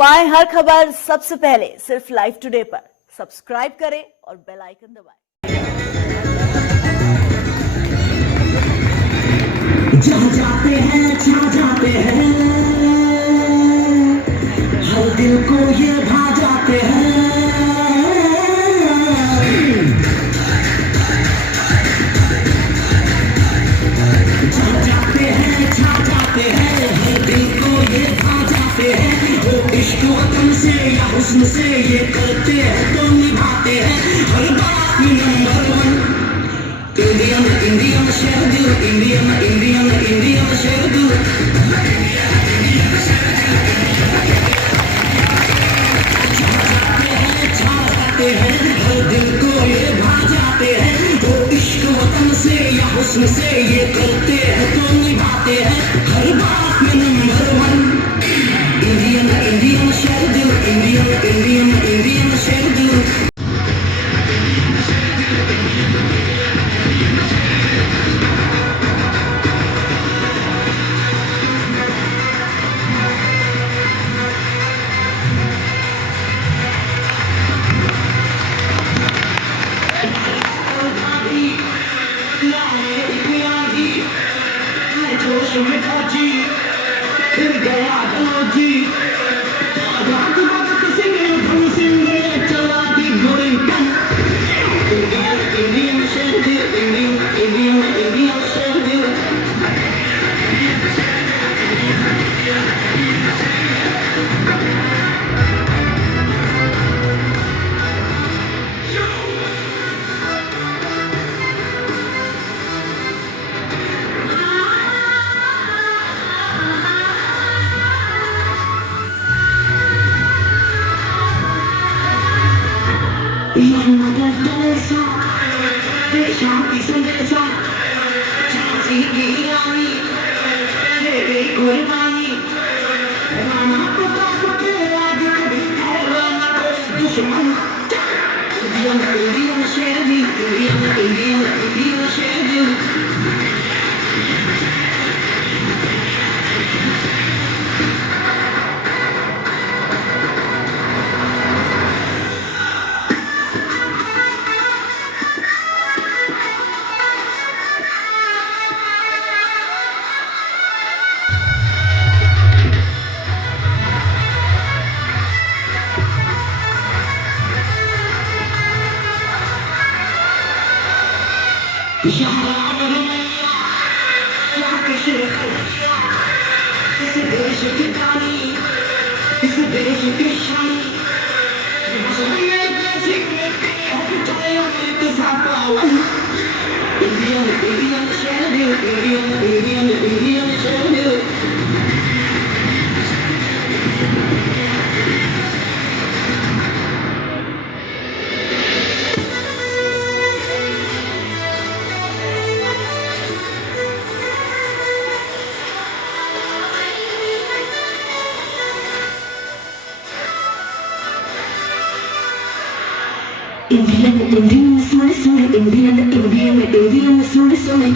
पाएं हर खबर सबसे पहले सिर्फ लाइव टुडे पर। सब्सक्राइब करें और बेल आइकन दबाएं। जहाँ जाते हैं छा जाते हैं, हर दिल को ये भा जाते हैं। जहाँ जाते हैं छा जाते हैं, हर दिल को ये भा जाते हैं। वो इश्क वतन से या हुस्न से ये करते हैं तो निभाते हैं हर बात में नंबर वन। इंडियन इंडियन शेरदू, इंडियन इंडियन इंडियन शेरदू। छा जाते हैं हर दिल को ये भा जाते हैं। वो इश्क वतन से या हुस्न से ये करते हैं तो निभाते हैं हर बात में नंबर वन। इंडियन इंडियन शेरदू, इंडियन इंडियन इंडियन शेरदू। Indian, Indian, sorry, sorry, Indian, Indian, Indian, sorry, sorry.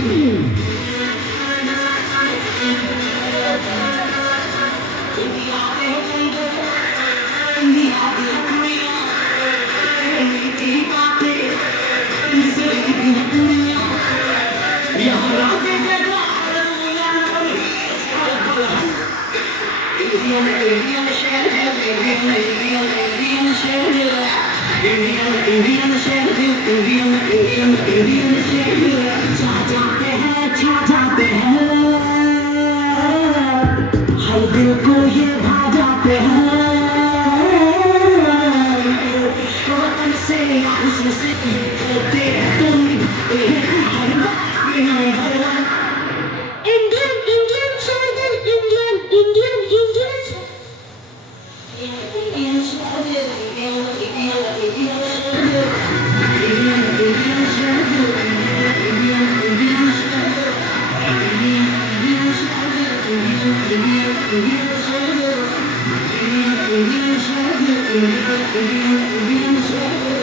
जाते हैं छा जाते हैं, हर दिल को ये भा जाते हैं। वतन से या हुस्न से करते हैं तो निभाते हैं हर बात में नंबर वन। इंडियन इंडियन शेरदिल, इंडियन इंडियन इंडियन इंडियन शेरदिल, इंडियन इंडियन इंडियन शेरदिल, इंडियन इंडियन शेरदिल, इंडियन इंडियन शेरदिल, इंडियन इंडियन शेरदिल, इंडियन इंडियन इंडियन शेरदिल, इंडियन इंडियन शेरदिल, इंडियन इंडियन इंडियन शेरदिल।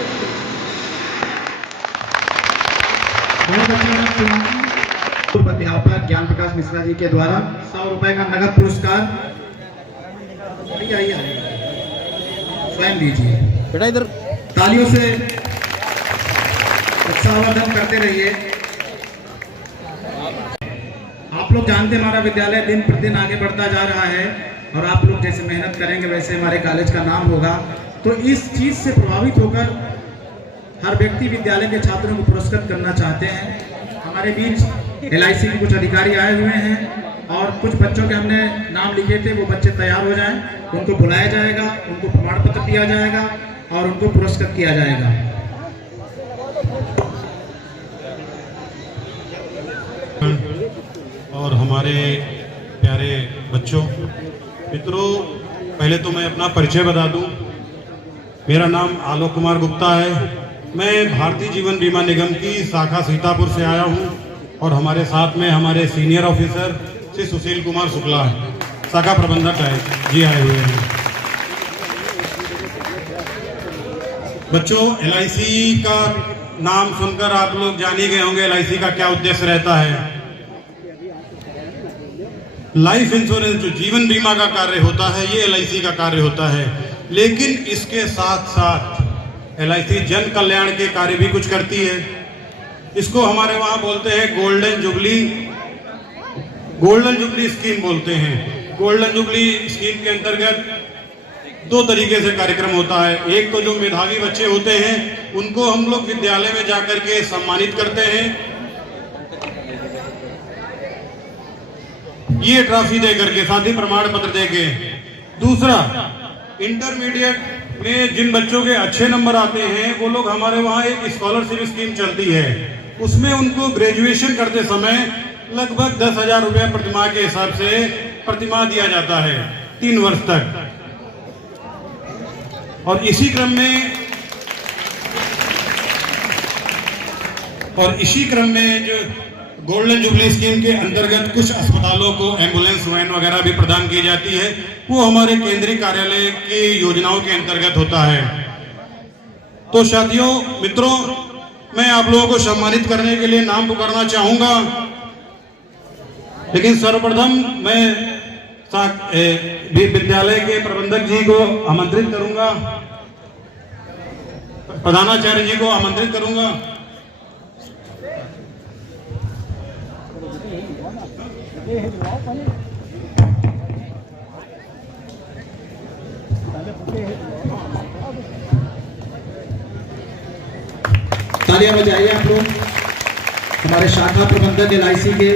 अध्यापक ज्ञान प्रकाश मिश्रा जी के द्वारा 100 रुपए का नगद पुरस्कार। स्वयं दीजिए। बेटा इधर तालियों से उत्साहवर्धन करते रहिए। आप लोग जानते हैं हमारा विद्यालय दिन प्रतिदिन आगे बढ़ता जा रहा है और आप लोग जैसे मेहनत करेंगे वैसे हमारे कॉलेज का नाम होगा। तो इस चीज से प्रभावित होकर हर व्यक्ति विद्यालय के छात्रों को पुरस्कृत करना चाहते हैं। हमारे बीच LIC के कुछ अधिकारी आए हुए हैं और कुछ बच्चों के हमने नाम लिखे थे, वो बच्चे तैयार हो जाएं, उनको बुलाया जाएगा, उनको प्रमाण पत्र दिया जाएगा और उनको पुरस्कृत किया जाएगा। और हमारे प्यारे बच्चों, मित्रों, पहले तो मैं अपना परिचय बता दूं। मेरा नाम आलोक कुमार गुप्ता है। मैं भारतीय जीवन बीमा निगम की शाखा सीतापुर से आया हूं और हमारे साथ में हमारे सीनियर ऑफिसर श्री सुशील कुमार शुक्ला है, शाखा प्रबंधक है जी, आए हुए हैं। बच्चों, LIC का नाम सुनकर आप लोग जान ही गए होंगे LIC का क्या उद्देश्य रहता है। लाइफ इंश्योरेंस जो जीवन बीमा का कार्य होता है, ये LIC का कार्य होता है। लेकिन इसके साथ साथ LIC जन कल्याण के कार्य भी कुछ करती है। इसको हमारे वहां बोलते हैं गोल्डन जुबली स्कीम बोलते हैं। गोल्डन जुबली स्कीम के अंतर्गत 2 तरीके से कार्यक्रम होता है। एक तो जो मेधावी बच्चे होते हैं उनको हम लोग विद्यालय में जाकर के सम्मानित करते हैं, ये ट्रॉफी दे करके, साथ ही प्रमाण पत्र देके। दूसरा, इंटरमीडिएट में जिन बच्चों के अच्छे नंबर आते हैं वो लोग हमारे वहाँ एक स्कॉलरशिप स्कीम चलती है, उसमें उनको ग्रेजुएशन करते समय लगभग 10,000 रुपया प्रतिमाह के हिसाब से प्रतिमाह दिया जाता है 3 वर्ष तक। और इसी क्रम में जो गोल्डन जुबली स्कीम के अंतर्गत कुछ अस्पतालों को एम्बुलेंस वैन वगैरह भी प्रदान की जाती है, वो हमारे केंद्रीय कार्यालय की योजनाओं के अंतर्गत होता है। तो साथियों, मित्रों, मैं आप लोगों को सम्मानित करने के लिए नाम पुकारना चाहूंगा, लेकिन सर्वप्रथम मैं विद्यालय के प्रबंधक जी को आमंत्रित करूंगा, प्रधानाचार्य जी को आमंत्रित करूंगा। तालियां बजाइए आप लोग। हमारे शाखा प्रबंधक LIC के,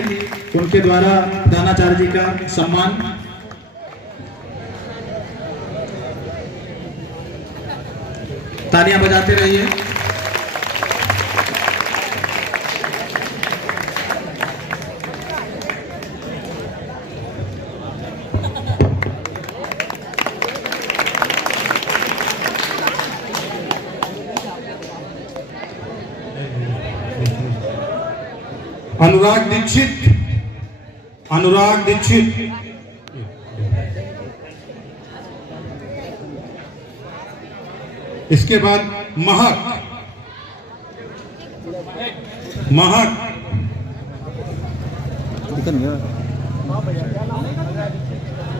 उनके द्वारा प्रधानाचार्य जी का सम्मान। तालियां बजाते रहिए। अनुराग दीक्षित, इसके बाद महक,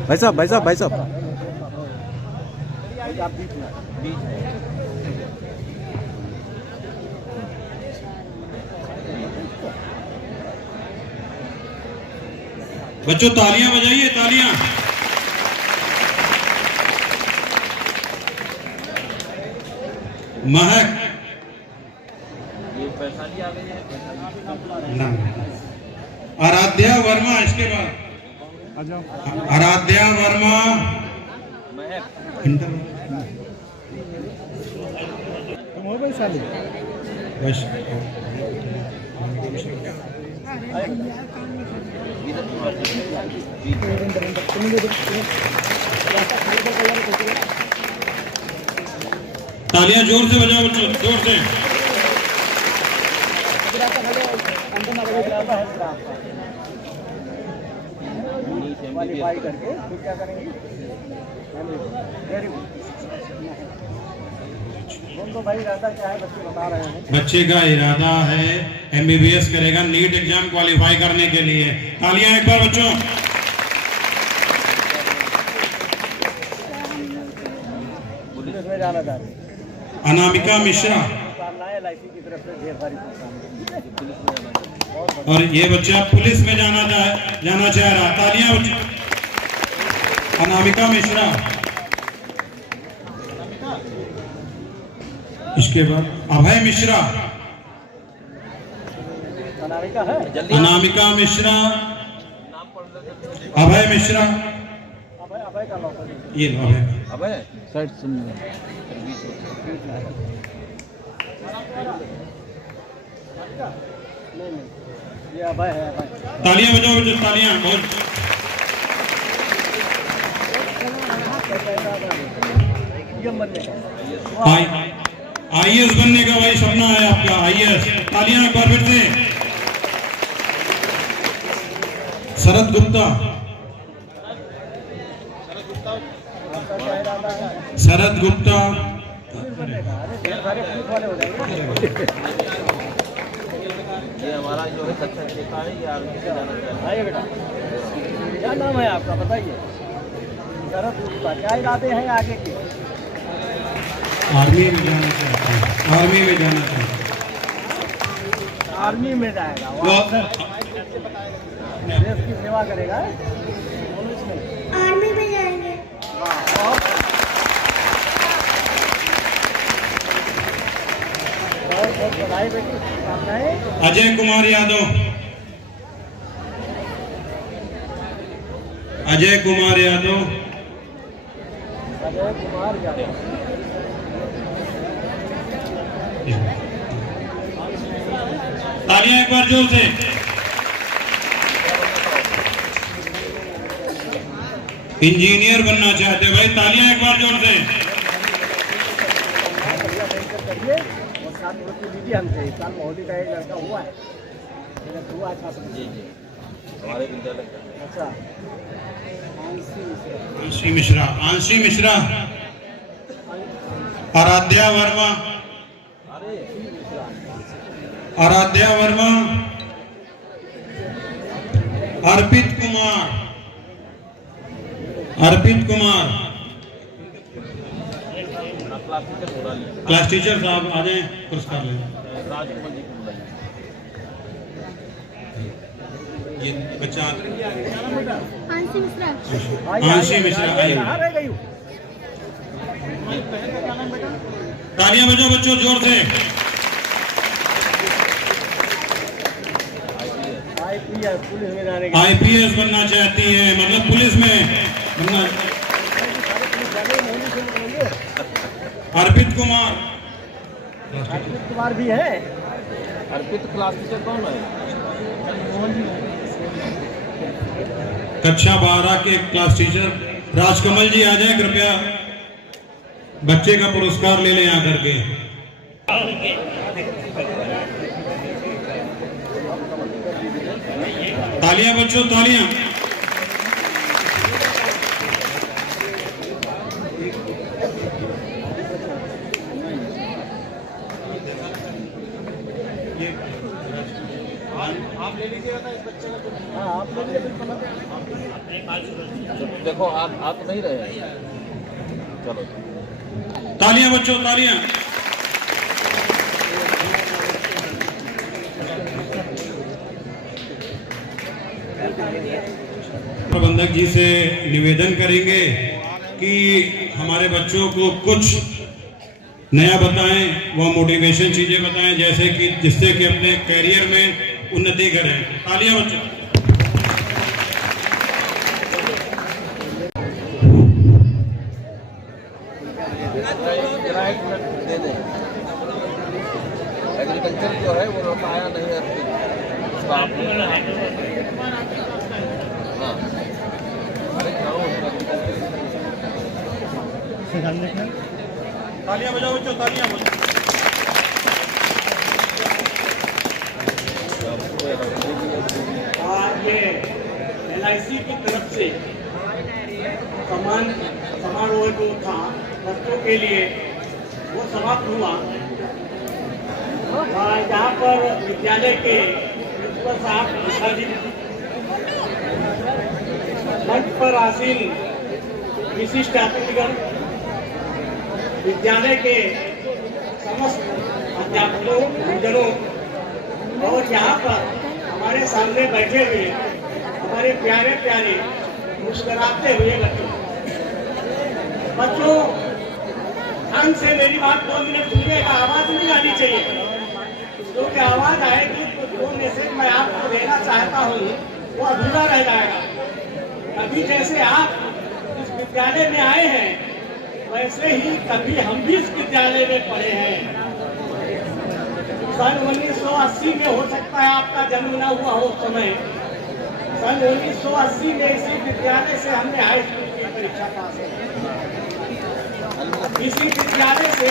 भाई साहब बच्चों तालियां बजाइए, तालियां। महक, आराध्या वर्मा, इसके बाद आराध्या वर्मा, तालियां जोर से बजाओ बच्चों, जोर से। बच्चे का इरादा है MBBS करेगा, नीट एग्जाम क्वालिफाई करने के लिए। तालियां एक बार बच्चों। अनामिका मिश्रा, और ये बच्चा पुलिस में जाना चाह रहा। तालियां अनामिका मिश्रा। इसके बाद अभय मिश्रा, अनामिका मिश्रा, अभय मिश्रा, ये लो अभय। तालियां बजाओ बच्चों, तालियां। बहुत IAS बनने का भाई सपना है आपका, IAS। तालियां एक बार फिर से। शरद गुप्ता, शरद गुप्ता, ये हमारा जो है कक्षा 6 का है, ये आर्मी से जाना चाहता है। बेटा क्या नाम है आपका बताइए? शरद गुप्ता। क्या इरादे हैं आगे के? आर्मी में जाना चाहते हैं, आर्मी में जाना चाहते हैं। आर्मी में जाएगा, वहाँ देश की सेवा करेगा। आर्मी में जाएंगे। बहुत बधाई बेटी, शुभकामनाएं। अजय कुमार यादव, अजय कुमार यादव, अजय कुमार यादव। तालियां एक बार जोर से। इंजीनियर बनना चाहते भाई, तालियां एक बार जोर से। करिए और साथ में दीजिए हमसे। इस साल मोदी का एक लड़का हुआ है, हुआ अच्छा जी हमारे विद्यालय का। अच्छा, आंशी मिश्रा, आंशी मिश्रा, आराध्या वर्मा, आराध्या वर्मा, अर्पित कुमार, अर्पित कुमार। क्लास टीचर साहब आ जाए, पुरस्कार लें। ये बच्चा आंशी मिश्रा। आंशी मिश्रा आई। तालियां बजाओ बच्चों जोर से। पुलिस में जाने के IPS बनना चाहती है, मतलब पुलिस में बनना। अर्पित कुमार, अर्पित कुमार भी है। अर्पित क्लास टीचर कौन है? कक्षा 12 के क्लास टीचर राजकमल जी आ जाए कृपया, बच्चे का पुरस्कार ले लें आकर के। तालियां बच्चों, तालियां। आप ले लीजिएगा ना इस बच्चे का। हाँ आप ले लीजिए। देखो आप नहीं रहे। चलो तालियां बच्चों, तालियां। प्रबंधक जी से निवेदन करेंगे कि हमारे बच्चों को कुछ नया बताएं, वह मोटिवेशन चीजें बताएं, जैसे कि जिससे कि अपने करियर में उन्नति करें। तालियां बच्चों। दे दें। एग्रीकल्चर जो है वो लोग आया नहीं है, उसका आप तालियां बजाओ बच्चों, तालियां बजाओ। ये LIC की तरफ से समारोह जो था बच्चों के लिए वो समाप्त हुआ। यहाँ पर विद्यालय के प्रिंसिपल साहब जी, मंच पर आसीन विशिष्ट अतिथिगण, विद्यालय के समस्त अध्यापकों, गुरुजनों और यहाँ पर हमारे सामने बैठे हुए हमारे प्यारे प्यारे मुस्कुराते हुए बच्चों, ढंग से मेरी बात 2 मिनट सुनिएगा, आवाज नहीं आनी चाहिए, क्योंकि आवाज आएगी तो जो मैसेज मैं आपको देना चाहता हूँ वो अधूरा रह जाएगा। अभी जैसे आप इस विद्यालय में आए हैं वैसे ही कभी हम भी इस विद्यालय में पढ़े हैं। सन 1980 में हो सकता है आपका जन्म न हुआ हो उस समय। सन 1980 में इसी विद्यालय से हमने हाई स्कूल की परीक्षा पास की। इसी विद्यालय से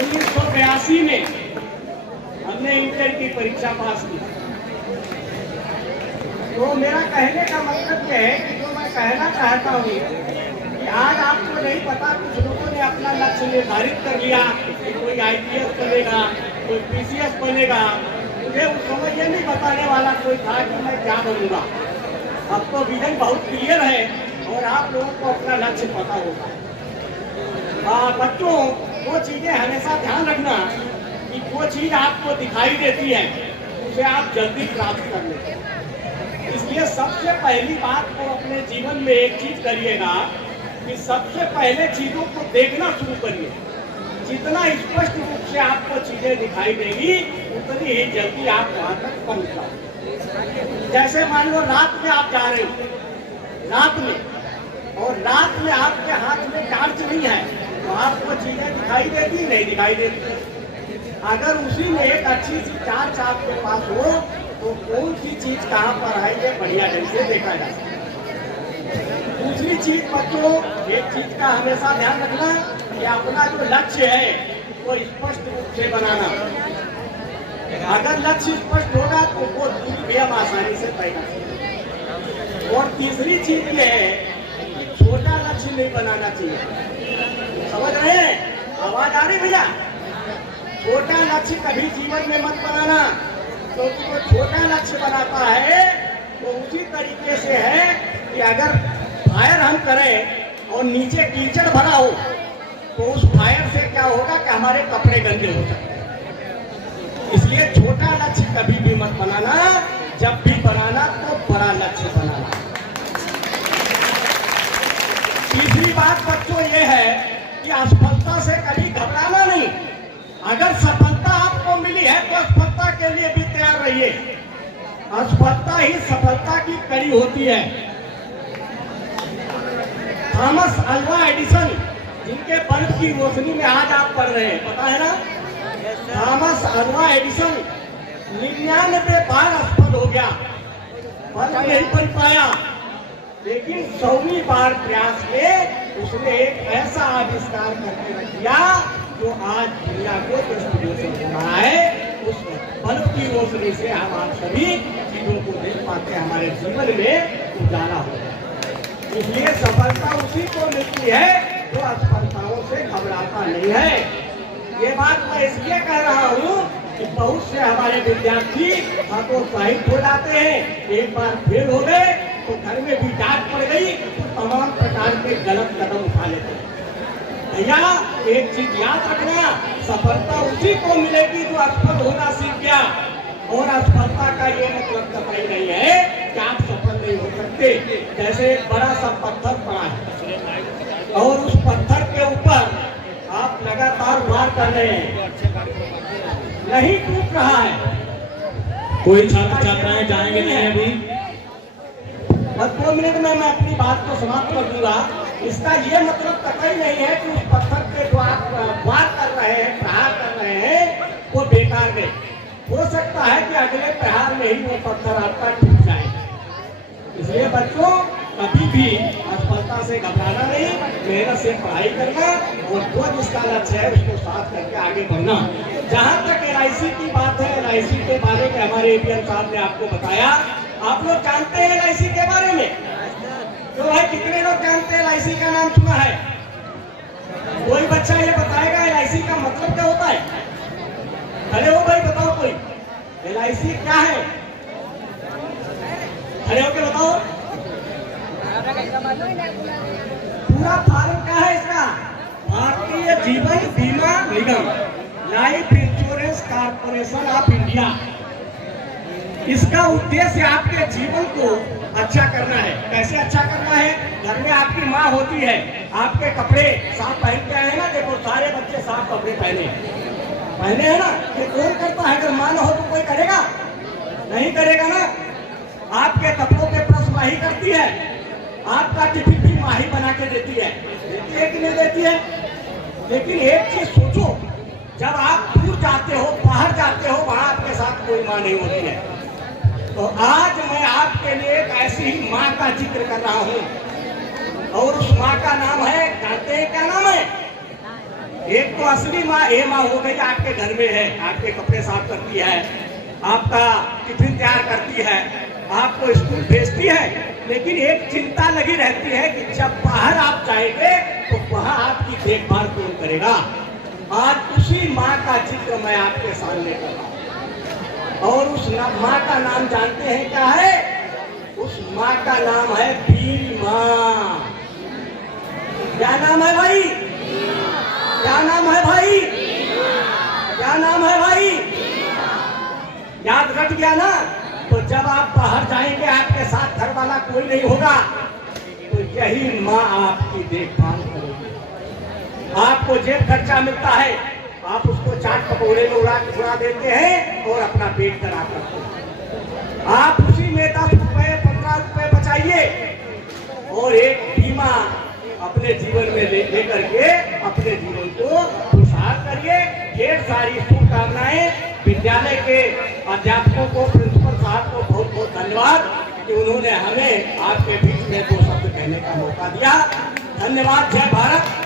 1982 में हमने इंटर की परीक्षा पास की। तो मेरा कहने का मतलब यह है कि जो मैं कहना चाहता हूँ कि आज आपको नहीं पता, कुछ लोगों ने अपना लक्ष्य निर्धारित कर लिया कि कोई IPS बनेगा, कोई PCS बनेगा। मुझे उस समय ये नहीं बताने वाला कोई था कि मैं क्या बनूंगा। अब तो विजन बहुत क्लियर है और आप लोगों को अपना लक्ष्य पता होगा। बच्चों, वो चीजें हमेशा ध्यान रखना कि वो चीज आपको दिखाई देती है उसे आप जल्दी प्राप्त कर लेते हैं। इसलिए सबसे पहली बात को अपने जीवन में एक चीज करिएगा कि सबसे पहले चीजों को देखना शुरू करिए। जितना स्पष्ट रूप से आपको चीजें दिखाई देगी उतनी ही जल्दी आप वहां तक पहुंच जाओ। जैसे मान लो रात में आप जा रहे हो, रात में, और रात में आपके हाथ में टॉर्च नहीं है तो आपको चीजें दिखाई देती नहीं दिखाई देती। अगर उसी में एक अच्छी सी टॉर्च आपके पास हो तो कौन सी चीज कहाँ पर है ये बढ़िया ढंग से देखा जा सकता है। दूसरी चीज बच्चों, एक चीज का हमेशा ध्यान रखना कि अपना जो लक्ष्य है वो स्पष्ट रूप से बनाना। अगर लक्ष्य स्पष्ट होगा तो वो दूरी भी हम आसानी से तय कर सकते। और तीसरी चीज ये है कि छोटा लक्ष्य नहीं बनाना चाहिए। समझ रहे हैं? आवाज आ रही भैया? छोटा लक्ष्य कभी जीवन में मत बनाना, क्योंकि वो छोटा लक्ष्य बनाता है तो उसी तरीके से है कि अगर फायर हम करें और नीचे कीचड़ भरा हो तो उस फायर से क्या होगा कि हमारे कपड़े गंदे हो सकते हैं। इसलिए छोटा लक्ष्य कभी भी मत बनाना, जब भी बनाना तो बड़ा लक्ष्य बनाना। तीसरी बात बच्चों ये है कि असफलता से कभी घबराना नहीं। अगर सफलता आपको मिली है तो असफलता के लिए भी तैयार रहिए। असफलता ही सफलता की कड़ी होती है। थॉमस अल्वा एडिसन, जिनके बल्ब की रोशनी में आज आप पढ़ रहे हैं, पता है ना? थॉमस अल्वा एडिसन 99 बार असफल हो गया, बल्ब नहीं बन पाया, लेकिन 100वीं बार प्रयास में उसने एक ऐसा आविष्कार करके रख दिया जो आज दुनिया को दृष्टिगोचर हो रहा है। उस बल्ब की रोशनी से हम आप सभी चीजों को देख पाते हैं, हमारे जीवन में उजाला हो रहा है। इसलिए सफलता उसी को मिलती है जो असफलताओं से घबराता नहीं है। ये बात मैं इसलिए कह रहा हूँ कि बहुत से हमारे विद्यार्थी हतोत्साहित हो जाते हैं। एक बार फेल हो गए तो घर में भी डांट पड़ गई तो तमाम प्रकार के गलत कदम उठा लेते हैं। भैया एक चीज याद रखना, सफलता उसी को मिलेगी जो असफल होना सीख गया। और असफलता का ये मतलब कतई नहीं है कि आप सफल नहीं हो सकते। जैसे एक बड़ा सा पत्थर पड़ा है और उस पत्थर के ऊपर आप लगातार वार कर रहे हैं, नहीं टूट रहा है। कोई छात्र छात्राएं जाएंगे नहीं अभी? बस 2 मिनट में मैं अपनी बात को समाप्त कर दूंगा। इसका ये मतलब कतई नहीं है कि उस पत्थर पे जो आप वार कर रहे हैं, प्रहार कर रहे हैं, वो बेकार गए। हो सकता है कि अगले प्रहार में ही वो पत्थर आपका टूट जाए। इसलिए बच्चों कभी भी असफलता से घबराना नहीं, मेहनत से पढ़ाई करना और जो जिसका लक्ष्य है उसको साथ करके आगे बढ़ना। जहाँ तक LIC की बात है, LIC के बारे में हमारे APM साहब ने आपको बताया। आप लोग जानते हैं LIC के बारे में? तो भाई कितने लोग जानते हैं LIC का नाम सुना है? कोई बच्चा ये बताएगा LIC का मतलब क्या होता है? खड़े हो भाई, बताओ कोई, LIC क्या है? खड़े होके बताओ। पूरा फार्म क्या है इसका? भारतीय जीवन बीमा निगम, life insurance corporation of India. इसका उद्देश्य आपके जीवन को अच्छा करना है। कैसे अच्छा करना है? घर में आपकी माँ होती है, आपके कपड़े साफ पहन के आए ना, देखो सारे बच्चे साफ कपड़े पहने हैं ना। ये कौन करता है? अगर माँ ना हो तो कोई करेगा? नहीं करेगा ना। आपके कपड़ों पे प्रेस माही करती है, आपका टिफिन भी माही बना के देती है कि नहीं देती है? लेकिन एक चीज सोचो, जब आप दूर जाते हो, बाहर जाते हो, वहां आपके साथ कोई माँ नहीं होती है। तो आज मैं आपके लिए एक ऐसी ही माँ का जिक्र कर रहा हूँ, और उस माँ का नाम है, जानते हैं क्या नाम है? एक तो असली माँ, ये माँ हो गई आपके घर में है, आपके कपड़े साफ करती है, आपका टिफिन तैयार करती है, आपको स्कूल भेजती है। लेकिन एक चिंता लगी रहती है कि जब बाहर आप जाएंगे तो वहां आपकी देखभाल कौन करेगा। आज उसी माँ का जिक्र मैं आपके सामने कर रहा हूँ, और उस माँ का नाम जानते हैं क्या है? उस माँ का नाम है बीवी माँ। क्या नाम है भाई? क्या नाम है भाई? क्या नाम है भाई? याद रख गया ना? तो जब आप बाहर जाएंगे, आपके साथ घर वाला कोई नहीं होगा, तो यही माँ आपकी देखभाल करेगी। आपको जेब खर्चा मिलता है, आप उसको चाट पकौड़े में उड़ा देते हैं और अपना पेट खराब करते हैं। आप उसी में 10 रुपए 15 रुपए बचाइए और एक बीमा अपने जीवन में लेकर के अपने जीवन को खुशहाल करिए। ढेर सारी शुभकामनाएं। विद्यालय के अध्यापकों को, प्रिंसिपल साहब को बहुत बहुत धन्यवाद कि उन्होंने हमें आपके बीच में 2 शब्द कहने का मौका दिया। धन्यवाद। जय भारत।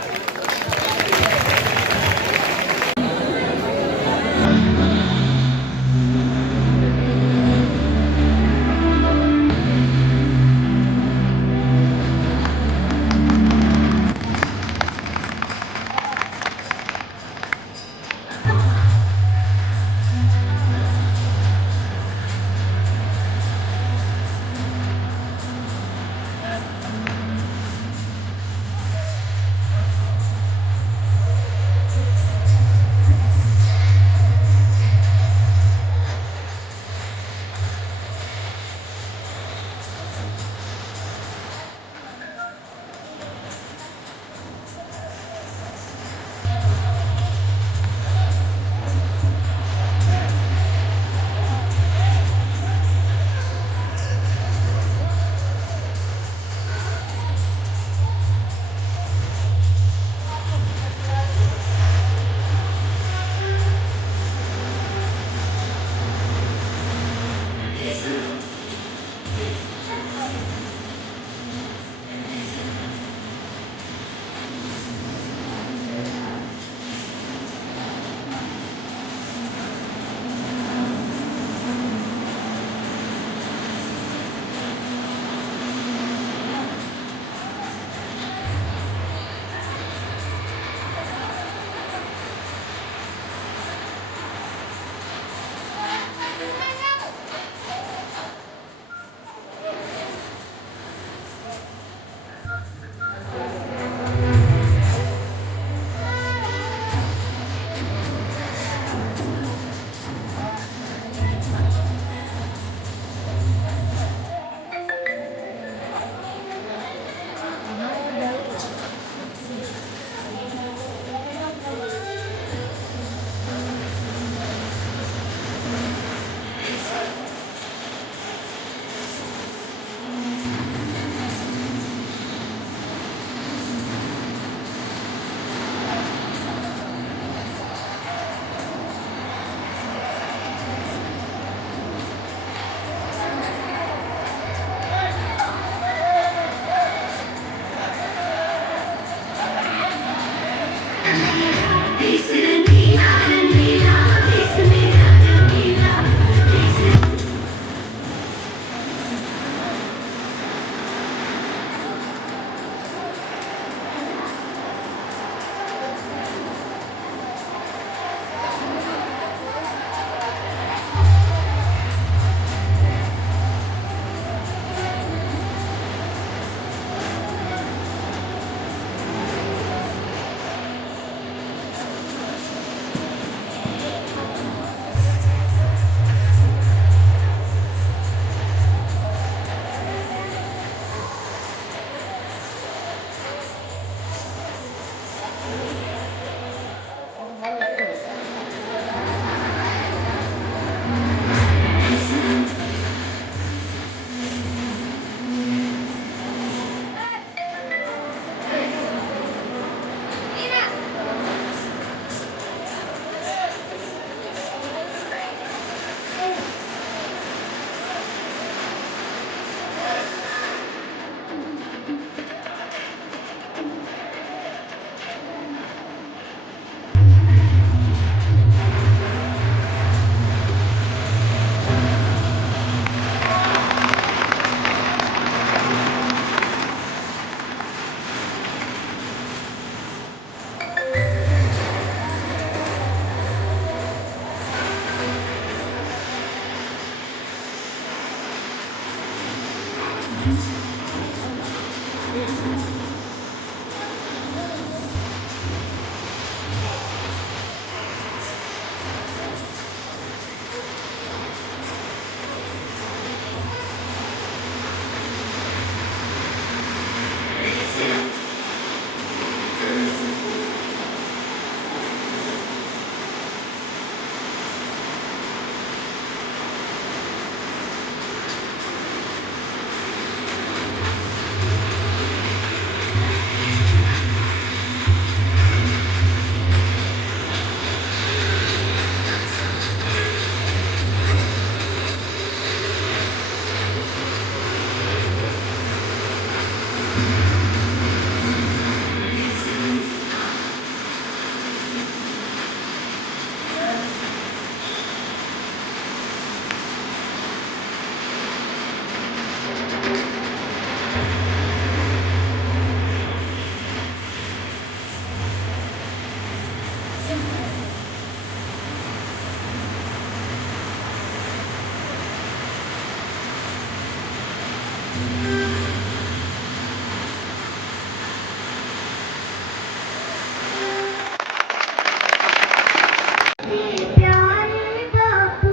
प्यारे बापू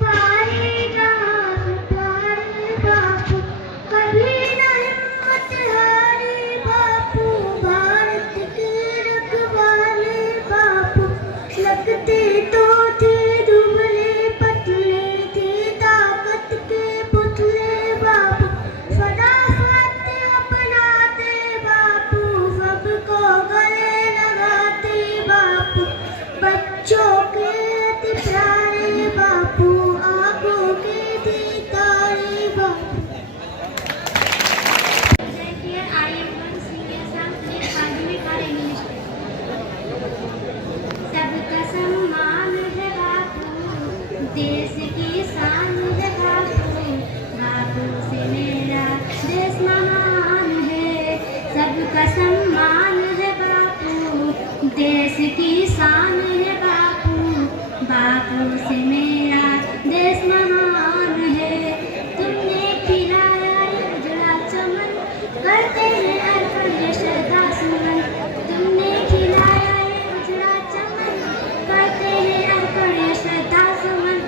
पाएगा प्यारे बापू कभी न हिम्मत हारे बापू भारत के रखवाले बापू लगते तो थे दुबले पतले थे ताकत के पुतले बापू फटाफट अपनाते बापू सबको गले लगाते बापू बच्चों के अति प्यारे बापू आंखों के थे तारे बापू I am one senior Sam today Pandemic or English सबका सम्मान है बापू देश की शान है बापू बापू से मेरा देश महान है सबका सम्मान है बापू देश की शान है बापू बापू से मेरा देश महान है तुमने खिलाया उजला चमन करते हैं अर्पण ये श्रद्धा सुमन तुमने खिलाया उजला चमन करते हैं अर्पण ये श्रद्धा सुमन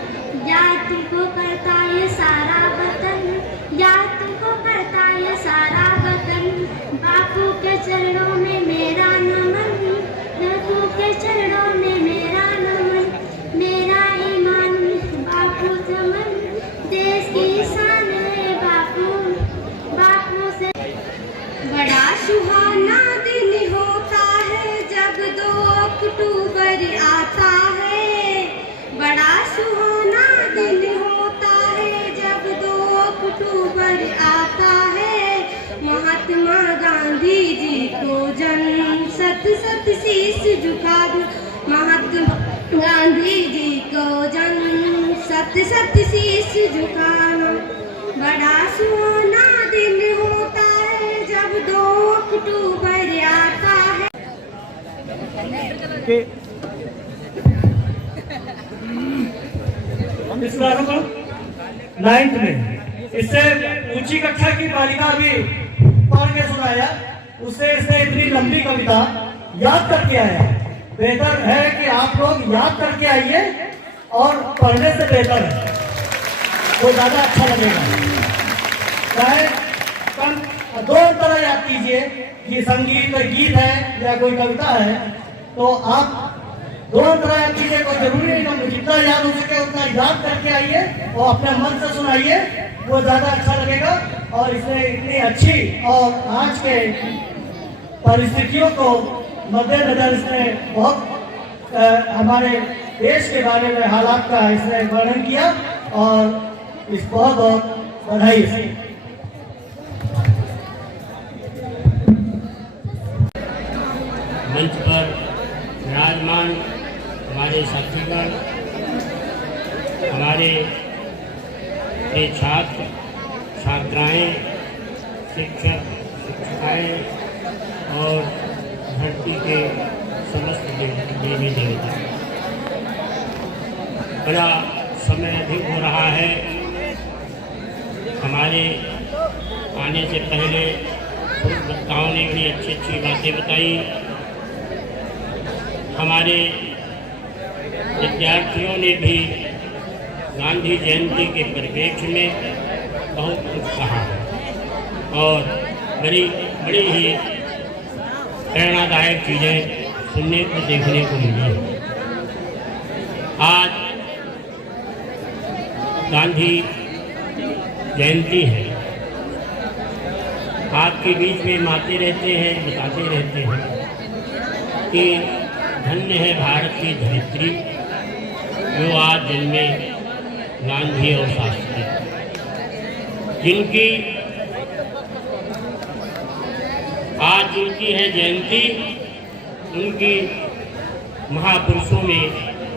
याद तुमको करता ये सारा वतन याद तुमको करता ये सारा वतन बापू के चरणों में मेरा नमन बापू के चरणों में मेरा नमन मेरा ईमान बापू चमन देश की शान है बापू बापू से बड़ा सुहाना दिन होता है जब 2 अक्टूबर आता है बड़ा सुहाना दिन होता है जब 2 अक्टूबर आता है महात्मा गांधी जी को जन सत सत शीश झुका दो महात्मा गांधी जी को जन सत सत शीश झुकाना बड़ा सुहाना दिन होता है जब 2 अक्टूबर आता है इस प्रारंभ 9th में इससे ऊंची कक्षा की बालिका भी पढ़ के सुनाया उससे इसने इतनी लंबी कविता याद करके आया बेहतर है कि आप लोग याद करके आइए और पढ़ने से बेहतर है वो ज्यादा अच्छा लगेगा चाहे कम 2 तरह याद कीजिए कि संगीत गीत है या कोई कविता है तो आप 2 तरह याद कीजिए कोई जरूरी नहीं कि जितना याद हो सके उतना याद करके आइए और अपने मन से सुनाइए वो ज्यादा अच्छा लगेगा और इसमें इतनी अच्छी और आज के परिस्थितियों को मद्देनजर इसने बहुत हमारे देश के बारे में हालात का इसने वर्णन किया और इस बहुत बहुत बधाई इसकी मंच पर विराजमान हमारे साथीगण हमारे छात्र छात्राएं शिक्षक शिक्षिकाएं और धरती के समस्त देवी देवता बड़ा समय अधिक हो रहा है हमारे आने से पहले वक्ताओं ने बड़ी अच्छी अच्छी बातें बताई हमारे विद्यार्थियों ने भी गांधी जयंती के परिप्रेक्ष्य में बहुत कुछ कहा और बड़ी बड़ी ही प्रेरणादायक चीज़ें सुनने को देखने को मिली आज गांधी जयंती है आपके बीच में आते रहते हैं बताते रहते हैं कि धन्य है भारत की धरित्री जो आज जन्मे गांधी और शास्त्री जिनकी आज जिनकी है जयंती उनकी महापुरुषों में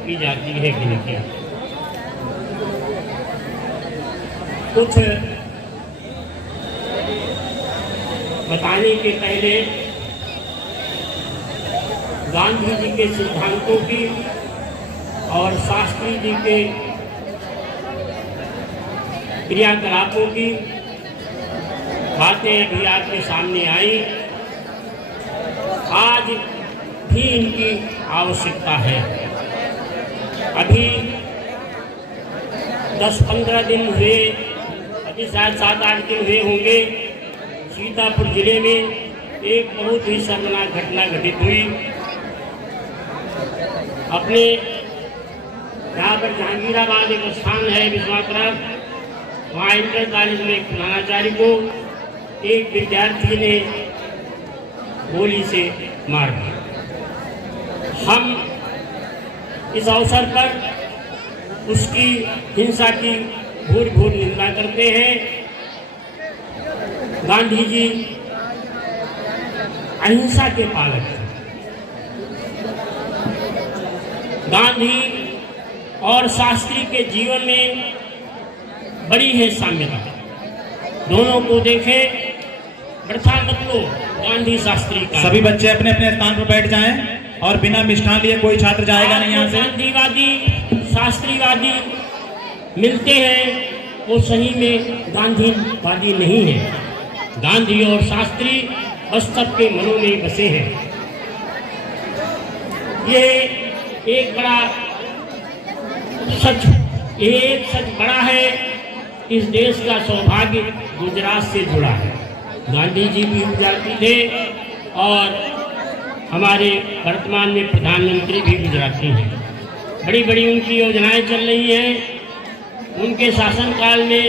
की जाती है गिनती कुछ बताने के पहले गांधी जी के सिद्धांतों की और शास्त्री जी के क्रियाकलापों की बातें भी आपके सामने आई आज भी इनकी आवश्यकता है अभी 10-15 दिन हुए, अभी शायद 7-8 दिन हुए होंगे, सीतापुर जिले में एक बहुत ही शर्मनाक घटना घटित हुई। अपने यहाँ पर जहांगीराबाद एक स्थान है विश्वासराज, वहाँ इंटर कॉलेज में एक प्रधानाचार्य को एक विद्यार्थी ने गोली से मार दिया। हम इस अवसर पर उसकी हिंसा की घोर निंदा करते हैं। गांधी जी अहिंसा के पालक थे। गांधी और शास्त्री के जीवन में बड़ी है साम्यता। दोनों को देखें, वृथा मत लो गांधी शास्त्री का। सभी बच्चे अपने अपने स्थान पर बैठ जाएं और बिना मिष्ठान लिए कोई छात्र जाएगा नहीं यहाँ से। गांधीवादी शास्त्रीवादी मिलते हैं, वो सही में गांधीवादी नहीं है। गांधी और शास्त्री बस सबके मनों में बसे हैं। ये एक बड़ा सच, एक सच बड़ा है, इस देश का सौभाग्य गुजरात से जुड़ा है। गांधी जी भी गुजराती थे और हमारे वर्तमान में प्रधानमंत्री भी गुजराती हैं। बड़ी बड़ी उनकी योजनाएं चल रही हैं। उनके शासनकाल में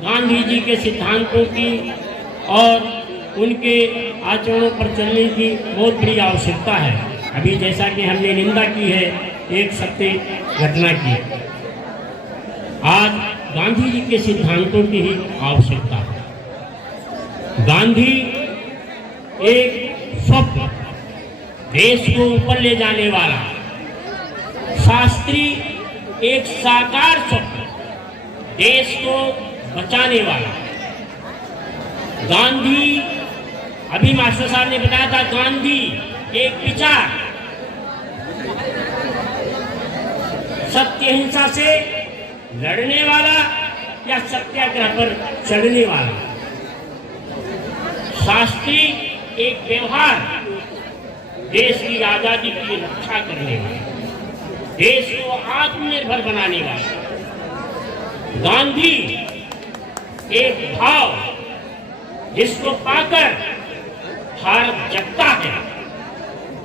गांधी जी के सिद्धांतों की और उनके आचरणों पर चलने की बहुत बड़ी आवश्यकता है। अभी जैसा कि हमने निंदा की है एक सत्य घटना की, आज गांधी जी के सिद्धांतों की ही आवश्यकता है। गांधी एक स्वप्न, देश को ऊपर ले जाने वाला, शास्त्री एक साकार स्वप्न, देश को बचाने वाला। गांधी, अभी मास्टर साहब ने बताया था, गांधी एक विचार, सत्य हिंसा से लड़ने वाला या सत्याग्रह पर चढ़ने वाला। शास्त्री एक व्यवहार, देश की आजादी की रक्षा करने वाला, देश को आत्मनिर्भर बनाने वाला। गांधी एक भाव, जिसको पाकर भारत जगता है।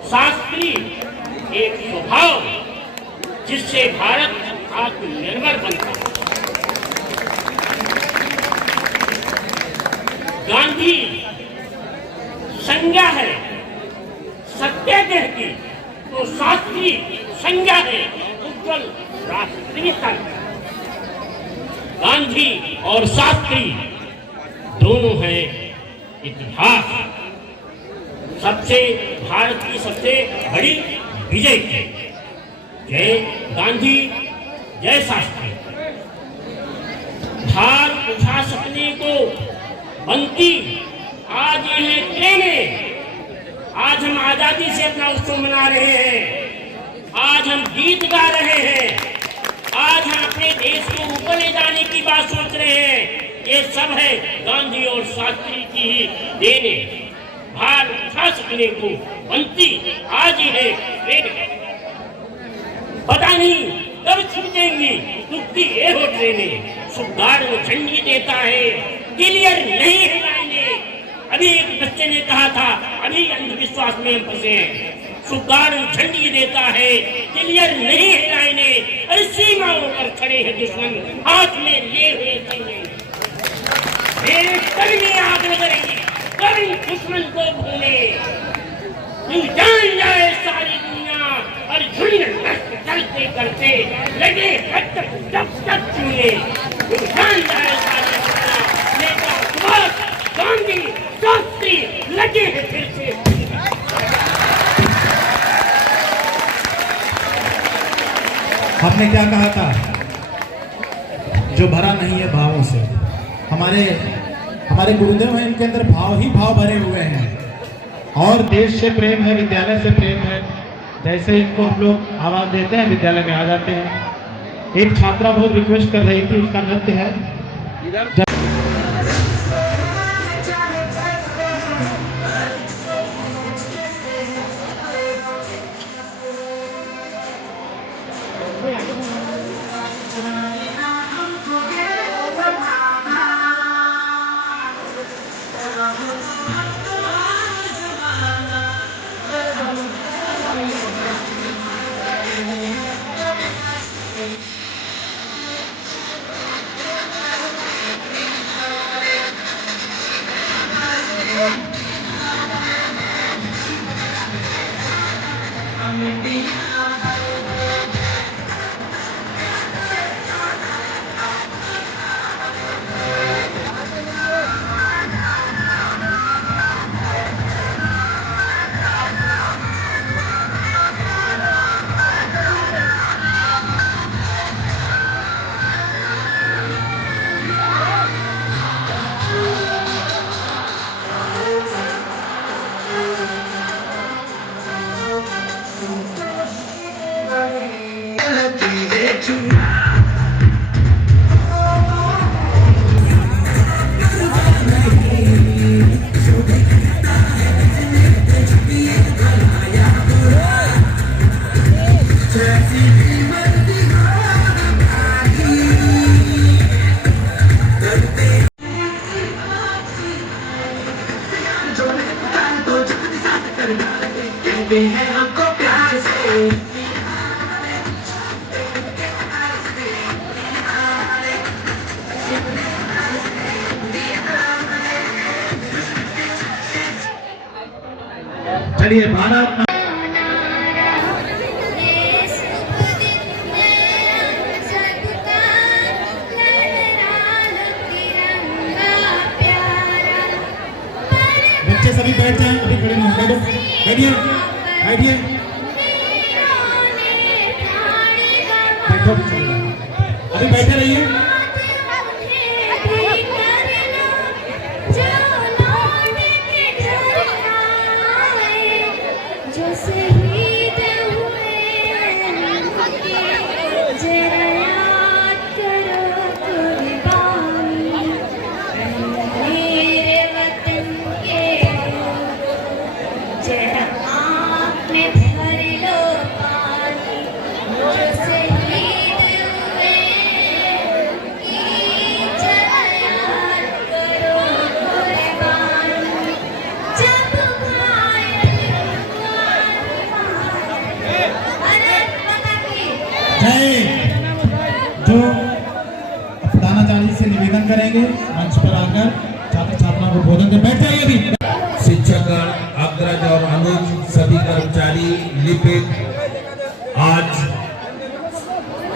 शास्त्री एक स्वभाव, जिससे भारत आत्मनिर्भर बनता है। गांधी संज्ञा है सत्याग्रह की, तो शास्त्री संज्ञा है उज्जवल राष्ट्रीयता। गांधी और शास्त्री दोनों हैं इतिहास। भारत की सबसे बड़ी विजय थी। जय गांधी, जय शास्त्री। भार उठा सकने को बनती आज ये ट्रेनें, आज हम आजादी से अपना उत्सव मना रहे हैं, आज हम गीत गा रहे हैं, आज हम अपने देश को ऊपर ले जाने की बात सोच रहे हैं। ये सब है गांधी और शास्त्री की ही देने। भार उठा सकने को बनती आज ही है ट्रेनें। पता नहीं कब छूटेंगी टूटती ये हो ट्रेनें। सुधार झंडी देता है, क्लियर नहीं हिलाएंगे। अभी एक बच्चे ने कहा था, अभी अंधविश्वास में हम फंसे हैं। सुधार झंडी देता है, क्लियर नहीं हिलाएंगे। अरे सीमाओं पर खड़े हैं दुश्मन, हाथ में लिए हुए खंजर। मेरे तन में आग लग रही, कभी दुश्मन को भूले। तू जान जाए सारी दुनिया और झुंड चलते करते लगे जब तक चूल्हे। तू जान जाए सारी दुनिया, नेता सुभाष गांधी शास्त्री लगे हैं फिर से। आपने क्या कहा था? जो भरा नहीं है भावों से। हमारे गुरुदेव हैं, इनके अंदर भाव ही भाव भरे हुए हैं और देश से प्रेम है, विद्यालय से प्रेम है। जैसे इनको हम लोग आवाज देते हैं, विद्यालय में आ जाते हैं। एक छात्रा बहुत रिक्वेस्ट कर रही थी, उसका नृत्य है। लकीरें चुरा कहते हैं हमको प्यार से चलिए भारत बच्चे सभी बैठ जाएं, अभी खड़े नहीं बैठो, बैठिए बैठिए बैठो, अभी बैठे रहिए। जो प्रधानाचार्य जी से निवेदन करेंगे मंच पर आकर छात्र छात्राओं को भोजन दें। बैठ जाइए अभी। शिक्षकगण, अग्रज और अनुज सभी कर्मचारी, लिपिक, आज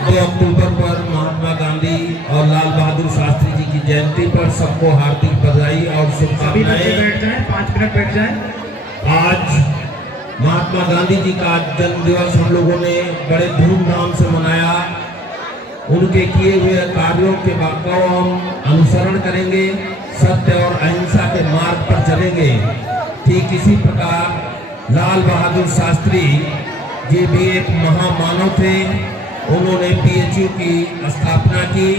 2 अक्टूबर पर महात्मा गांधी और लाल बहादुर शास्त्री जी की जयंती पर सबको हार्दिक बधाई और शुभकामनाएं। बैठ जाएं, 5 मिनट बैठ जाएं। आज महात्मा गांधी जी का जन्म दिवस हम लोगों ने बड़े धूमधाम से मनाया। उनके किए हुए कार्यों के का हम अनुसरण करेंगे, सत्य और अहिंसा के मार्ग पर चलेंगे। ठीक इसी प्रकार लाल बहादुर शास्त्री जी भी एक महामानव थे। उन्होंने PHU की स्थापना की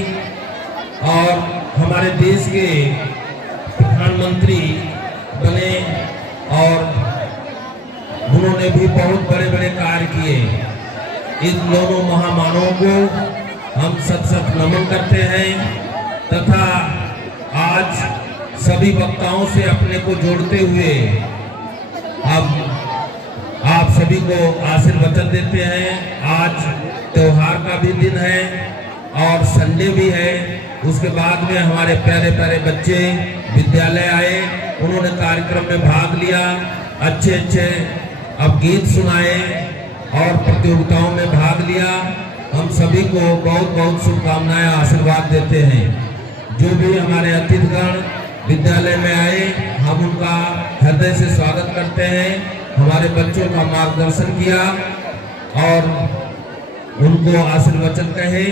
और हमारे देश के प्रधानमंत्री बने और उन्होंने भी बहुत बड़े बड़े कार्य किए। इन दोनों महामानवों को हम सत सत नमन करते हैं तथा आज सभी वक्ताओं से अपने को जोड़ते हुए अब आप सभी को आशीर्वचन देते हैं। आज त्योहार का भी दिन है और संडे भी है। उसके बाद में हमारे प्यारे प्यारे बच्चे विद्यालय आए, उन्होंने कार्यक्रम में भाग लिया, अच्छे अच्छे अब गीत सुनाए और प्रतियोगिताओं में भाग लिया। हम सभी को बहुत बहुत शुभकामनाएं आशीर्वाद देते हैं। जो भी हमारे अतिथिगण विद्यालय में आए, हम उनका हृदय से स्वागत करते हैं। हमारे बच्चों का मार्गदर्शन किया और उनको आशीर्वचन कहे।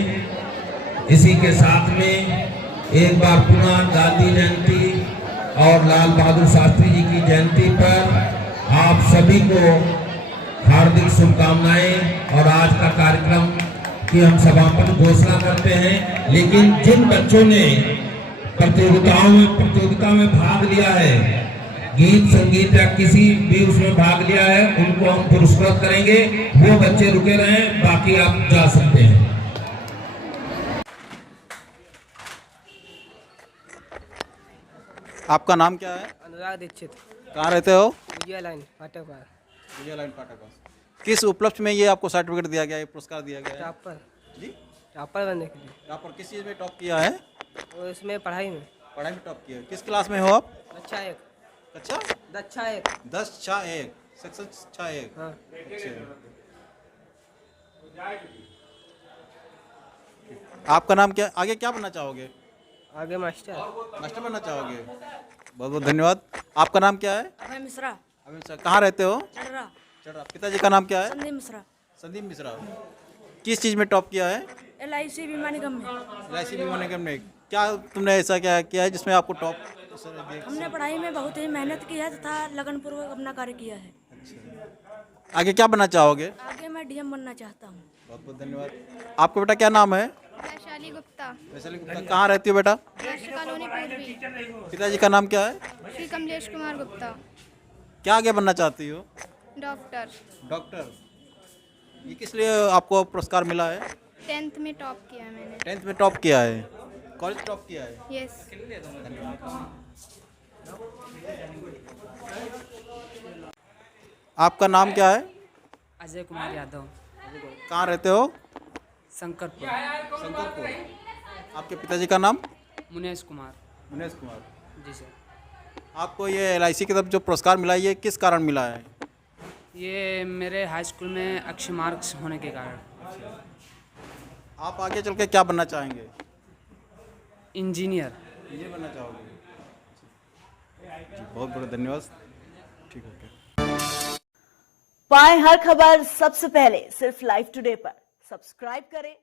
इसी के साथ में एक बार पुनः गांधी जयंती और लाल बहादुर शास्त्री जी की जयंती पर आप सभी को हार्दिक शुभकामनाएं और आज का कार्यक्रम की हम समापन घोषणा करते हैं। लेकिन जिन बच्चों ने प्रतियोगिता में भाग लिया है, गीत संगीत या किसी भी उसमें भाग लिया है, उनको हम पुरस्कृत करेंगे। वो बच्चे रुके रहें, बाकी आप जा सकते हैं। आपका नाम क्या है? अनुराग दीक्षित। कहाँ रहते हो? विजय लाइन फाटक पास। विजय लाइन फाटक पास। किस उपलक्ष्य में ये आपको सर्टिफिकेट दिया गया है, पुरस्कार दिया गया है? टॉपर जी, टॉपर बनने के लिए। टॉपर किस चीज़ में टॉप किया है? और इसमें पढ़ाई में टॉप किया है। किस क्लास में हो आप? अच्छा एक अच्छा, 10/1 सेक्शन 6/1। हाँ। आपका नाम क्या? आगे क्या बनना चाहोगे? आगे मास्टर बनना चाहोगे? बहुत बहुत धन्यवाद। आपका नाम क्या है? अभय मिश्रा। अभी कहाँ रहते हो? चढ़रा। पिताजी का नाम क्या है? संदीप मिश्रा। संदीप मिश्रा। किस चीज़ में टॉप किया है? LIC बीमा निगम में। LIC बीमा निगम में। क्या तुमने ऐसा क्या किया है जिसमें आपको टॉप? हमने पढ़ाई में बहुत ही मेहनत की है तथा लगनपूर्वक अपना कार्य किया है। आगे क्या बनना चाहोगे? आगे मैं DM बनना चाहता हूँ। बहुत बहुत धन्यवाद। आपका बेटा क्या नाम है? वैशाली गुप्ता। वैशाली गुप्ता, कहाँ रहती हो बेटा? राष्ट्र कॉलोनी पूर्वी। पिताजी का नाम क्या है? श्री कमलेश कुमार गुप्ता। क्या आगे बनना चाहती हो? डॉक्टर। डॉक्टर। ये किस लिए आपको पुरस्कार मिला है? 10th में टॉप किया मैंने। 10th में टॉप किया है, कॉलेज टॉप किया है। यस। आपका नाम क्या है? अजय कुमार यादव। कहाँ रहते हो? शंकरपुर। शंकरपुर। आपके पिताजी का नाम? मुनेश कुमार। मुनेश कुमार जी सर। आपको ये LIC की तरफ जो पुरस्कार मिला है, ये किस कारण मिला है? ये मेरे हाई स्कूल में अच्छे मार्क्स होने के कारण। आप आगे चल के क्या बनना चाहेंगे? इंजीनियर। ये बनना चाहोगे? जी, बहुत बहुत धन्यवाद। ठीक है। पाएं हर खबर सबसे पहले सिर्फ लाइव टुडे पर। सब्सक्राइब करें